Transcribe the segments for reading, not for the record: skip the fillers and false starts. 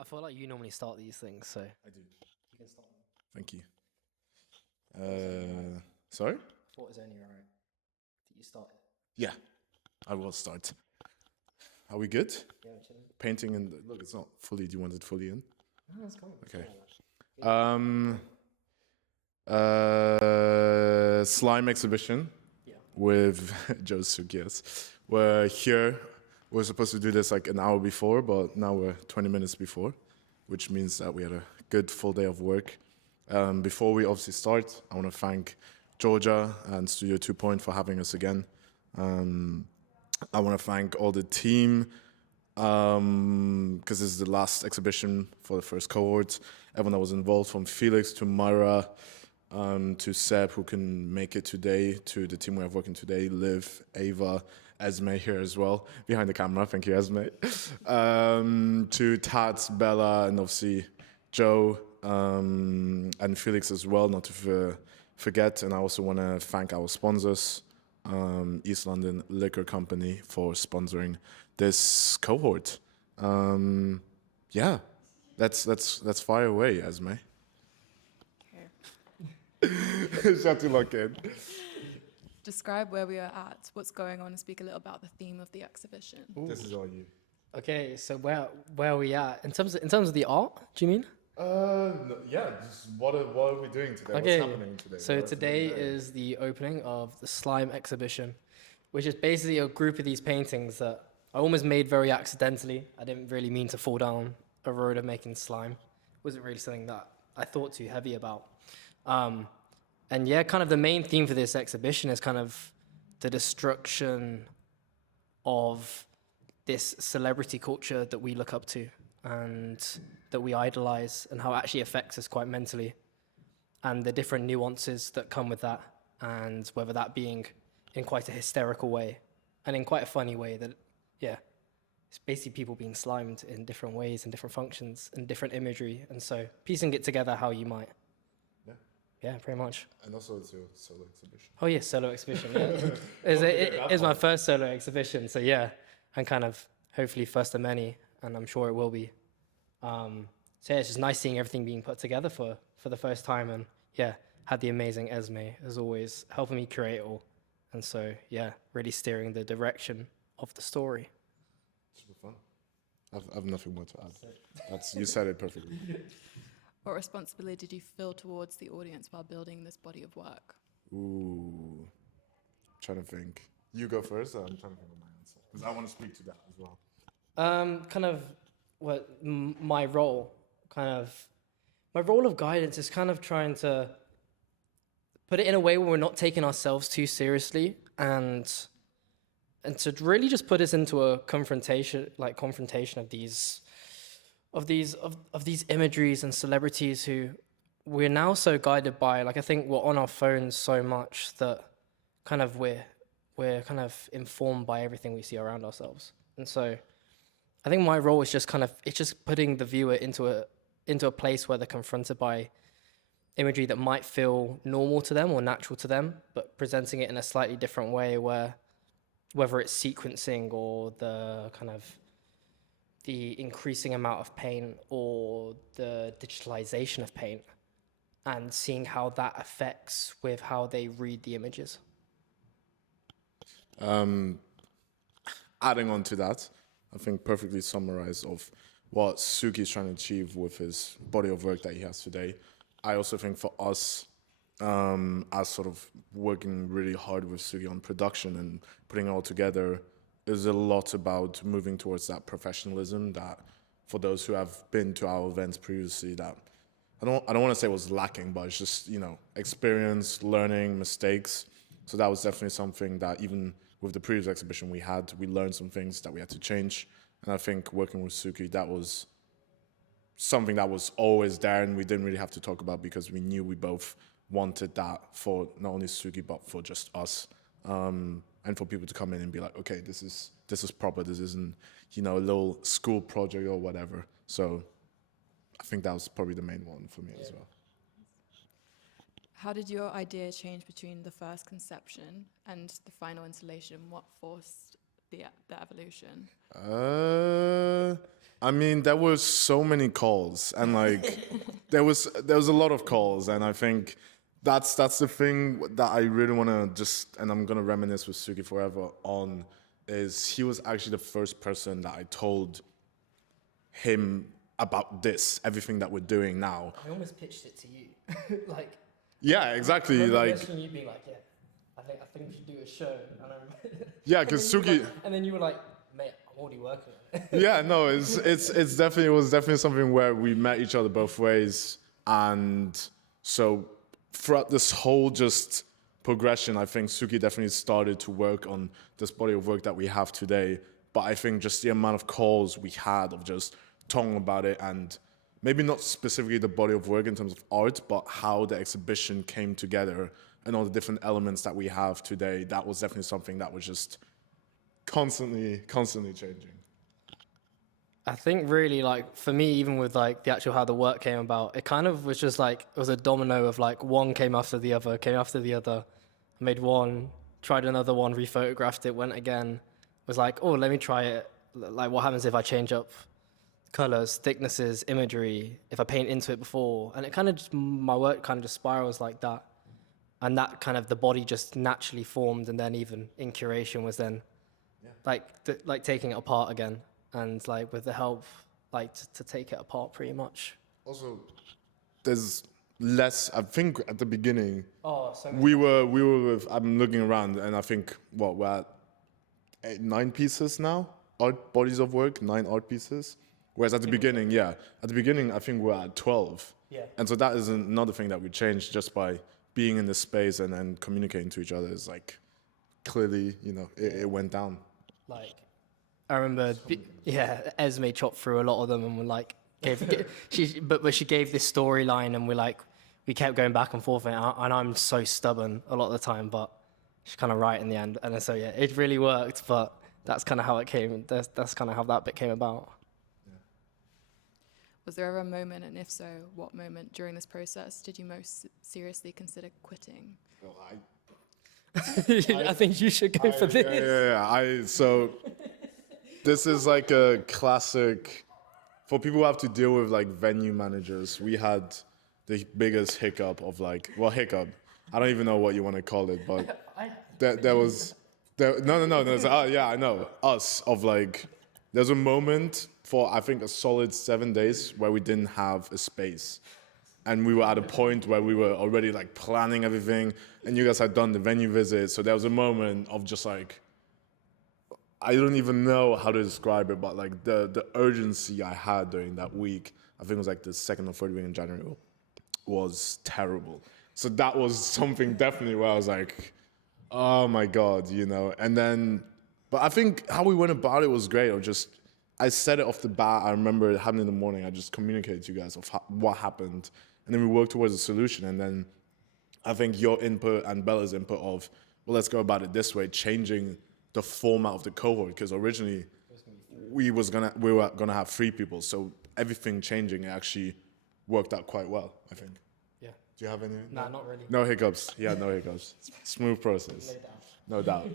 I feel like you normally start these things, so I do. you can start. Thank you. Sorry? I thought it was only right that you started. Yeah, I will start. Are we good? Yeah, we're chilling. Painting and look, it's not fully. Do you want it fully in? No, it's cool. Okay. Slime exhibition Yeah. with Joe Sookias. We're here. We're supposed to do this like an hour before, but now we're 20 minutes before, which means that we had a good full day of work. Before we obviously start, I want to thank Georgia and Studio 2 Point for having us again. I want to thank all the team because this is the last exhibition for the first cohort. Everyone that was involved, from Felix to Myra to Seb, who can make it today, to the team we have working today, Liv, Ava, Esme here as well, behind the camera. Thank you, Esme. To Tats, Bella, and obviously Joe and Felix as well, not to forget. And I also want to thank our sponsors, East London Liquor Company, for sponsoring this cohort. Yeah, let's fire away, Esme. Shut to lock in. Describe where we are at, what's going on, and speak a little about the theme of the exhibition. This is all you. Okay, so where are we at in terms of the art? Do you mean? No, yeah. Just what are we doing today? Okay. What's happening today? So today is the opening of the Slime exhibition, which is basically a group of these paintings that I almost made very accidentally. I didn't really mean to fall down a road of making slime. It wasn't really something that I thought too heavy about. And yeah, kind of the main theme for this exhibition is kind of the destruction of this celebrity culture that we look up to and that we idolize, and how it actually affects us quite mentally, and the different nuances that come with that, and whether that being in quite a hysterical way and in quite a funny way, that, yeah, it's basically people being slimed in different ways and different functions and different imagery, and so piecing it together how you might. Yeah. Yeah, pretty much. And also it's your solo exhibition. Oh yeah, solo exhibition. Yeah. It is my first solo exhibition, so yeah, and kind of hopefully first of many, and I'm sure it will be. So yeah, it's just nice seeing everything being put together for the first time, and yeah, had the amazing Esme as always helping me curate it all, and so yeah, really steering the direction of the story. Super fun. I've nothing more to add. You said it perfectly. What responsibility did you feel towards the audience while building this body of work? Ooh, trying to think. You go first. I'm trying to think of my answer because I want to speak to that as well. Kind of my role of guidance is kind of trying to put it in a way where we're not taking ourselves too seriously, and to really just put us into a confrontation of these imageries and celebrities who we're now so guided by. Like, I think we're on our phones so much that kind of we're kind of informed by everything we see around ourselves. And so I think my role is just putting the viewer into a place where they're confronted by imagery that might feel normal to them or natural to them, but presenting it in a slightly different way, where whether it's sequencing or the kind of the increasing amount of paint or the digitalization of paint, and seeing how that affects with how they read the images. Adding on to that, I think perfectly summarized of what Suki is trying to achieve with his body of work that he has today. I also think for us, as sort of working really hard with Suki on production and putting it all together, is a lot about moving towards that professionalism that, for those who have been to our events previously, that I don't want to say was lacking, but it's just, experience, learning, mistakes. So that was definitely something that even with the previous exhibition we learned some things that we had to change. And I think working with Suki, that was something that was always there, and we didn't really have to talk about because we knew we both wanted that for not only Suki, but for just us. And for people to come in and be like, okay, this is proper. This isn't, a little school project or whatever. So I think that was probably the main one for me as well. How did your idea change between the first conception and the final installation? What forced the evolution? I mean, there were so many calls, and like, there was a lot of calls, and I think that's the thing that I really want to just, and I'm gonna reminisce with Suki forever on, is he was actually the first person that I told him about this, everything that we're doing now. I almost pitched it to you. Like, Yeah, exactly. I remember Like, messaging you being like, yeah, I think we should do a show. And, yeah, because and then you Suki. were like- and then you were like, mate, I'm already working on it. Yeah, no, it was definitely something where we met each other both ways, and so throughout this whole just progression, I think Suki definitely started to work on this body of work that we have today. But I think just the amount of calls we had of just talking about it, and maybe not specifically the body of work in terms of art, but how the exhibition came together and all the different elements that we have today, that was definitely something that was just constantly changing. I think really like for me, even with like the actual how the work came about, it kind of was just like it was a domino of like one came after the other, came after the other. I made one, tried another one, rephotographed it, went again. Was like, oh, let me try it. Like, what happens if I change up colors, thicknesses, imagery? If I paint into it before, and it kind of just, my work kind of just spirals like that, and that kind of the body just naturally formed, and then even in curation was then like taking it apart again. And like with the help, like to take it apart pretty much. Also, there's less. I think at the beginning Oh, so we were with. I'm looking around, and I think what we're at 9 pieces now. Art bodies of work, 9 art pieces. Whereas at the beginning, I think we're at 12. Yeah. And so that is another thing that we changed just by being in this space and then communicating to each other. Is like clearly, it went down. Like, I remember, Esme chopped through a lot of them, and we like but she gave this storyline, and we kept going back and forth, and I'm so stubborn a lot of the time, but she's kind of right in the end, and so yeah, it really worked. But that's kind of how it came. That's kind of how that bit came about. Was there ever a moment, and if so, what moment during this process did you most seriously consider quitting? Well, I think you should go for this. So this is like a classic for people who have to deal with like venue managers. We had the biggest hiccup of hiccup. I don't even know what you want to call it, but I know us of like. There's a moment for I think a solid 7 days where we didn't have a space. And we were at a point where we were already like planning everything, and you guys had done the venue visit. So there was a moment of just like, I don't even know how to describe it, but like the urgency I had during that week, I think it was like the 2nd or 3rd week in January, was terrible. So that was something definitely where I was like, oh my God, And then, but I think how we went about it was great. I said it off the bat. I remember it happening in the morning. I just communicated to you guys of what happened. And then we worked towards a solution. And then I think your input and Bella's input of, well, let's go about it this way, changing the format of the cohort. Because originally we were gonna have 3 people. So everything changing, it actually worked out quite well, I think. Yeah. Do you have any? Nah, not really. No hiccups. Yeah, no hiccups. Smooth process. No doubt.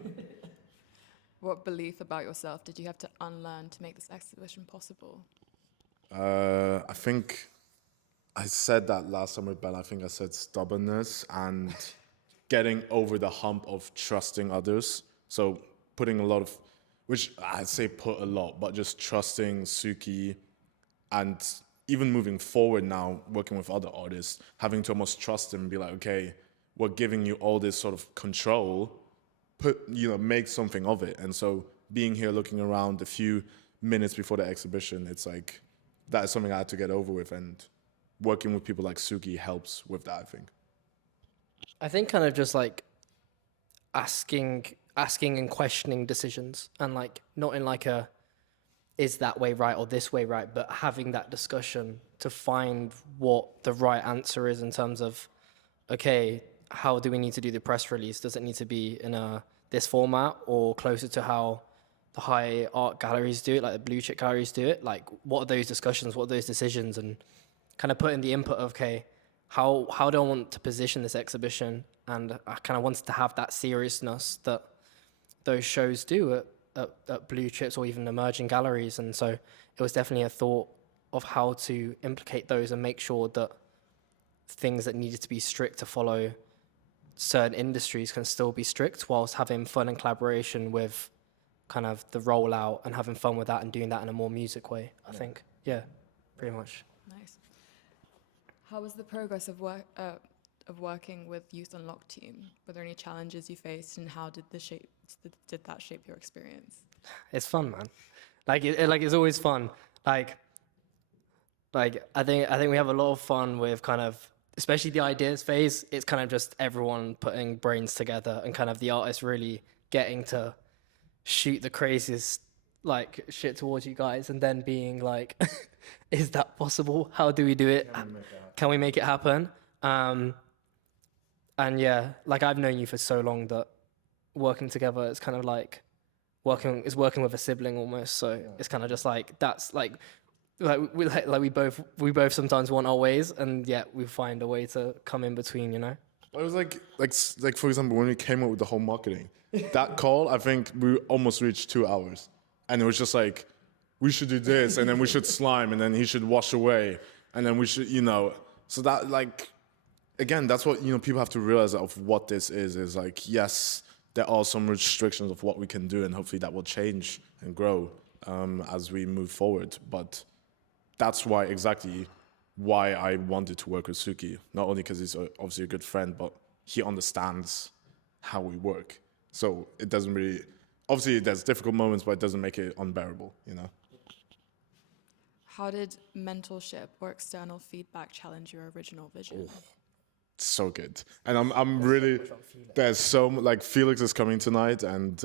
What belief about yourself did you have to unlearn to make this exhibition possible? I think I said that last time with Bella. I think I said stubbornness and getting over the hump of trusting others. So putting a lot of, which I'd say put a lot, but just trusting Suki, and even moving forward now, working with other artists, having to almost trust them and be like, okay, we're giving you all this sort of control, make something of it. And so being here, looking around a few minutes before the exhibition, it's like, that is something I had to get over with, and working with people like Suki helps with that, I think. I think kind of just like asking and questioning decisions, and like not in like a is that way right or this way right, but having that discussion to find what the right answer is in terms of, okay, how do we need to do the press release? Does it need to be in this format or closer to how the high art galleries do it, like the blue chip galleries do it? Like, what are those discussions? What are those decisions? And kind of put in the input of, okay, how do I want to position this exhibition? And I kind of wanted to have that seriousness that those shows do at blue chips or even emerging galleries. And so it was definitely a thought of how to implicate those and make sure that things that needed to be strict to follow certain industries can still be strict whilst having fun and collaboration with kind of the rollout and having fun with that and doing that in a more music way, I think. Yeah, pretty much. Nice. How was the progress of working with Youth Unlocked team? Were there any challenges you faced, and how did that shape your experience? It's fun, man. It's always fun. Like I think we have a lot of fun with kind of, especially the ideas phase. It's kind of just everyone putting brains together and kind of the artists really getting to shoot the craziest like shit towards you guys, and then being like, is that possible? How do we do it? Can we make it happen? And yeah, like I've known you for so long that working together is kind of like working with a sibling almost. So it's kind of just like that's we both sometimes want our ways, and yet we find a way to come in between, you know. It was like for example, when we came up with the whole marketing, that call, I think we almost reached 2 hours, and it was just like, we should do this, and then we should slime, and then he should wash away, and then we should, so that like, again, that's what people have to realize of what this is like, yes, there are some restrictions of what we can do, and hopefully that will change and grow as we move forward. But that's why I wanted to work with Sookie, not only because he's obviously a good friend, but he understands how we work. So it doesn't really, obviously there's difficult moments, but it doesn't make it unbearable, How did mentorship or external feedback challenge your original vision? So good. And I'm really, there's like Felix is coming tonight, and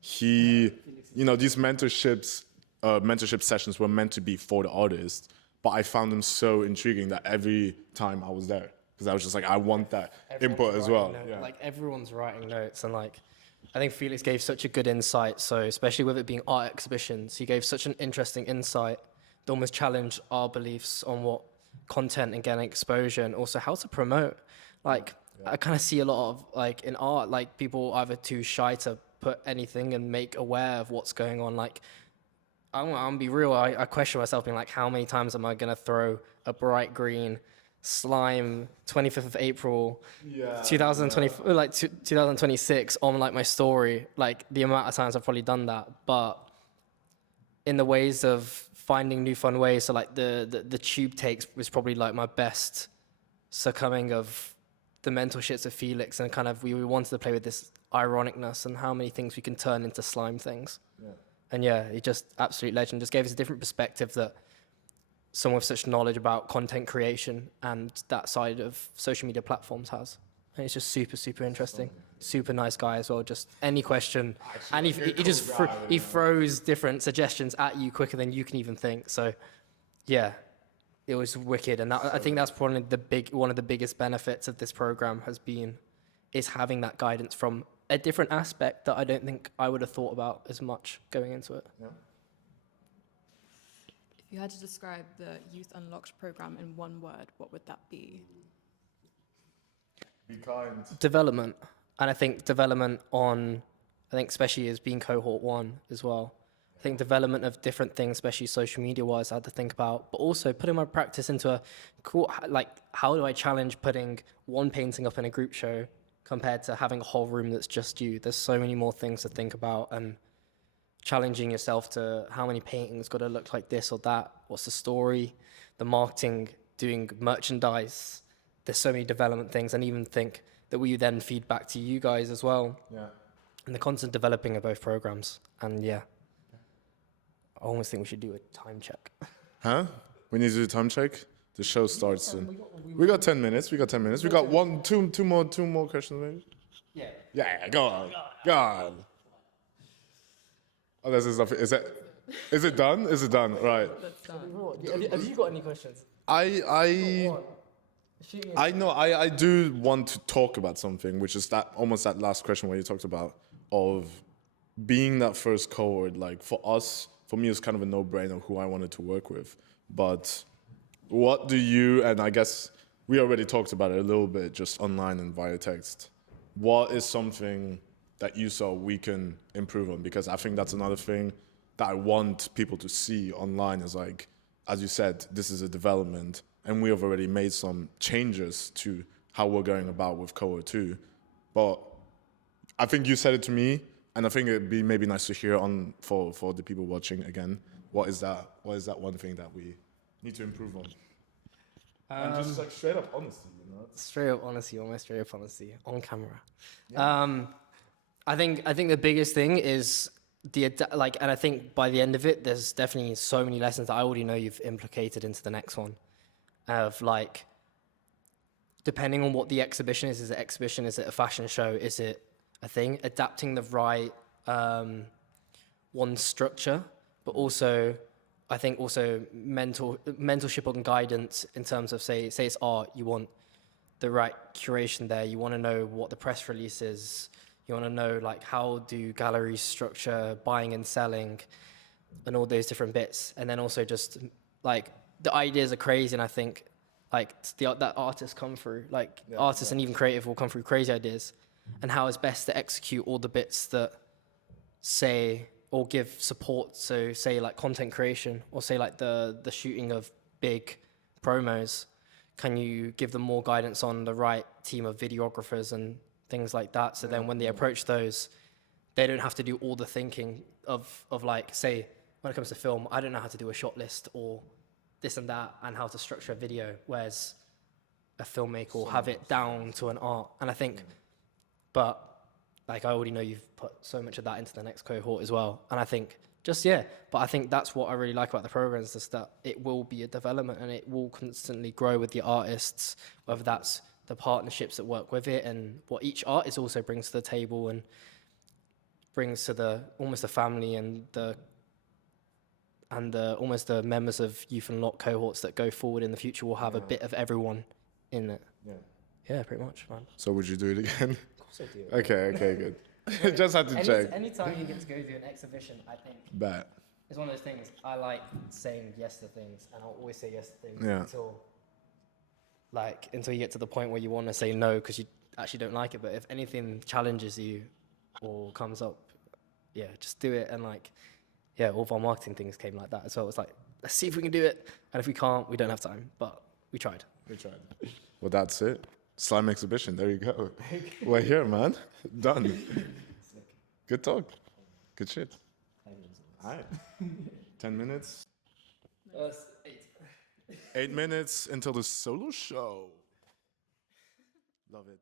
he, these mentorship sessions were meant to be for the artist, but I found them so intriguing that every time I was there, because I was just like, I want that input as well. Yeah. Like everyone's writing notes, and like I think Felix gave such a good insight. So especially with it being art exhibitions, he gave such an interesting insight that almost challenged our beliefs on what content and getting exposure, and also how to promote. Like I kind of see a lot of like in art, like people either too shy to put anything and make aware of what's going on. Like I'm gonna be real. I question myself, being like, how many times am I gonna throw a bright green slime 25th of April 2026 on like my story? Like the amount of times I've probably done that, but in the ways of finding new fun ways. So like the tube takes was probably like my best succumbing of the mentorships of Felix, and kind of we wanted to play with this ironicness and how many things we can turn into slime things. And yeah, he just absolute legend. Just gave us a different perspective that someone with such knowledge about content creation and that side of social media platforms has. And it's just super, super interesting. Super nice guy as well. Just any question, and he throws different suggestions at you quicker than you can even think. So, yeah, it was wicked, and I think that's probably one of the biggest benefits of this program is having that guidance from a different aspect that I don't think I would have thought about as much going into it. Yeah. If you had to describe the Youth Unlocked program in one word, what would that be? Be kind. Development. And I think especially as being cohort 1 as well. I think development of different things, especially social media wise, I had to think about, but also putting my practice into a cool, like, how do I challenge putting one painting up in a group show compared to having a whole room that's just you? There's so many more things to think about, and challenging yourself to how many paintings got to look like this or that. What's the story? The marketing, doing merchandise. There's so many development things, and even think that we then feed back to you guys as well. Yeah. And the constant developing of both programs. And yeah, I almost think we should do a time check. Huh? We need to do a time check? The show starts soon. We got 10 minutes. We got two more questions maybe? Yeah. Yeah, go on. Go on. Oh, this is it done? Is it done? Right. That's done. Have you got any questions? I know I do want to talk about something, which is that last question where you talked about of being that first cohort. Like for me, it's kind of a no-brainer who I wanted to work with. But what do you, and I guess we already talked about it a little bit just online and via text, what is something that you saw we can improve on? Because I think that's another thing that I want people to see online is like, as you said, this is a development, and we have already made some changes to how we're going about with cohort 2. But I think you said it to me, and I think it'd be maybe nice to hear on for the people watching again. What is that one thing that we need to improve on? And just like straight up honesty, you know? Straight up honesty, almost straight up honesty on camera. Yeah. I think the biggest thing is and I think by the end of it, there's definitely so many lessons that I already know you've implicated into the next one. Of like, depending on what the exhibition is it an exhibition? Is it a fashion show? Is it a thing? Adapting the right one structure, but also I think also mentorship and guidance in terms of say it's art, you want the right curation there. You want to know what the press release is. You want to know like how do galleries structure buying and selling and all those different bits. And then also just like the ideas are crazy, and I think like that artists come through, like artists and even creative will come through crazy ideas, and how it's best to execute all the bits that say or give support. So say like content creation, or say like the shooting of big promos. Can you give them more guidance on the right team of videographers and things like that? So then when they approach those, they don't have to do all the thinking of like, say, when it comes to film, I don't know how to do a shot list or this and that and how to structure a video, whereas a filmmaker will have it down to an art. And I think, but like I already know you've put so much of that into the next cohort as well. And I think but I think that's what I really like about the programs, is that it will be a development and it will constantly grow with the artists, whether that's the partnerships that work with it and what each artist also brings to the table and brings to the almost the family and the almost the members of Youth Unlocked cohorts that go forward in the future will have a bit of everyone in it. Yeah, pretty much, man. So would you do it again? Of course I do. Okay, good. Just had to check. Anytime you get to go to an exhibition, I think Bet. it's one of those things. I like saying yes to things, and I'll always say yes to things until you get to the point where you want to say no because you actually don't like it. But if anything challenges you or comes up, just do it. And all of our marketing things came like that as well. It's like, let's see if we can do it, and if we can't, we don't have time. But we tried. Well, that's it. Slime exhibition. There you go. We're here, man. Done. Good talk. Good shit. All right. 10 minutes. 8 minutes until the solo show. Love it.